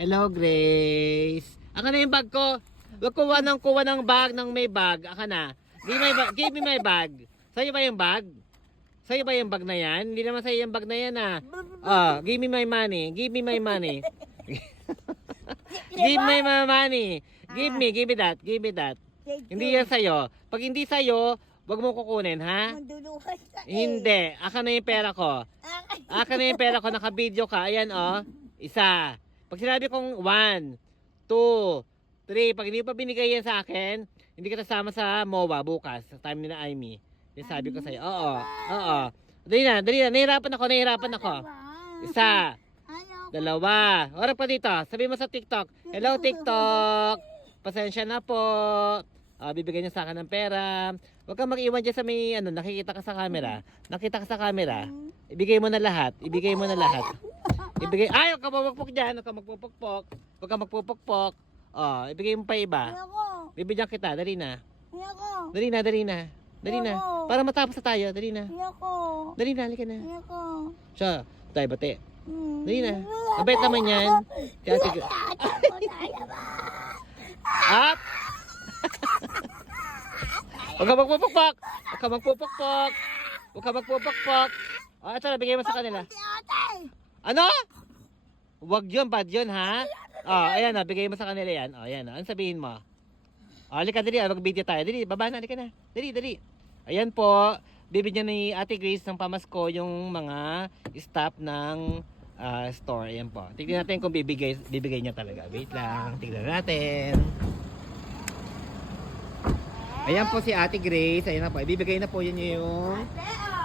Hello, Grace. Aka na yung bag ko. Huwag kuha ng bag ng may bag. Aka na. Give me my bag. Sa'yo ba yung bag? Sa'yo ba yung bag na yan? Hindi naman sa'yo yung bag na yan give me my money. Give me my money. Give me my money. Give me that. Give me that. Hindi yan sa'yo. Pag hindi sa'yo, wag mo kukunin, ha? Manduluhan ka Hindi. Aka na yung pera ko. Aka na yung pera ko. Naka-video ka. Ayan, Isa. Pag sinabi kong 1, 2, 3, pag hindi pa binigay yan sa akin, hindi ka kasama sa MOA bukas, sa time ni na Amy. Yung sabi ko sa'yo. Oo. Dali na. Nahirapan ako. Isa. 2. Ora pa dito. Sabi mo sa TikTok. Hello, TikTok. Pasensya na po. Bibigyan niya sa akin ng pera. Huwag kang mag-iwan dyan sa may, nakikita ka sa camera. Nakita ka sa camera. Ibigay mo na lahat. Huwag ka magpupukpok dyan. Huwag ka magpupukpok. Ibigay mo pa iba. Bibigyan kita. Dali na. Dali na. Para matapos na tayo. Dali na. Halika na. Siya. Tayo bate. Dali na. Mabait naman yan. Kaya sige. Up! Huwag ka magpupukpok. Ito na, bigay mo sa kanila. Ano? Huwag yun, bad yun, ha? Ayan na, bigay mo sa kanila yan. Ayan na, ano sabihin mo? Halika, dali, mag-video tayo. Dali, baba na, halika na. Dali. Ayan po, bibigyan ni Ate Grace ng pamasko yung mga staff ng store. Ayan po. Tignan natin kung bibigay niya talaga. Wait lang, tignan natin. Ayan po si Ate Grace. Ayan na po, ibibigay na po yun yung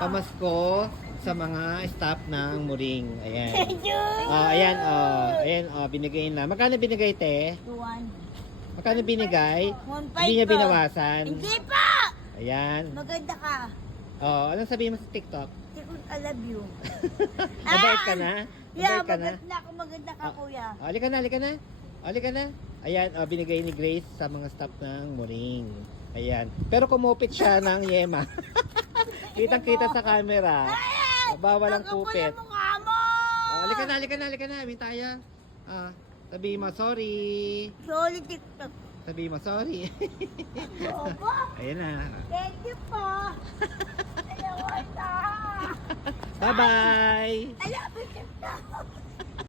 pamasko sa mga staff ng Muring. Ayan. Ayan, binigay na. Magkano binigay, te? 1. Magkano binigay? 1.5 Hindi niya binawasan. Hindi pa! Ayan. Maganda ka. Anong sabihin mo sa TikTok? I love you. Mabait ka na? Yeah, Mabait ka na? maganda ka, kuya. Halika na. Ayan, binigay ni Grace sa mga staff ng Muring. Ayan. Pero kumupit siya ng yema. Kitang-kita sa camera. Bawal ang kupit. Mukha mo! Halika na. Amin tayo. Sabihin mo, sorry. Sorry, TikTok. Sabihin mo, sorry. Opo. Ayan na. Thank you po. Alam mo ito. Bye-bye. I love you, TikTok.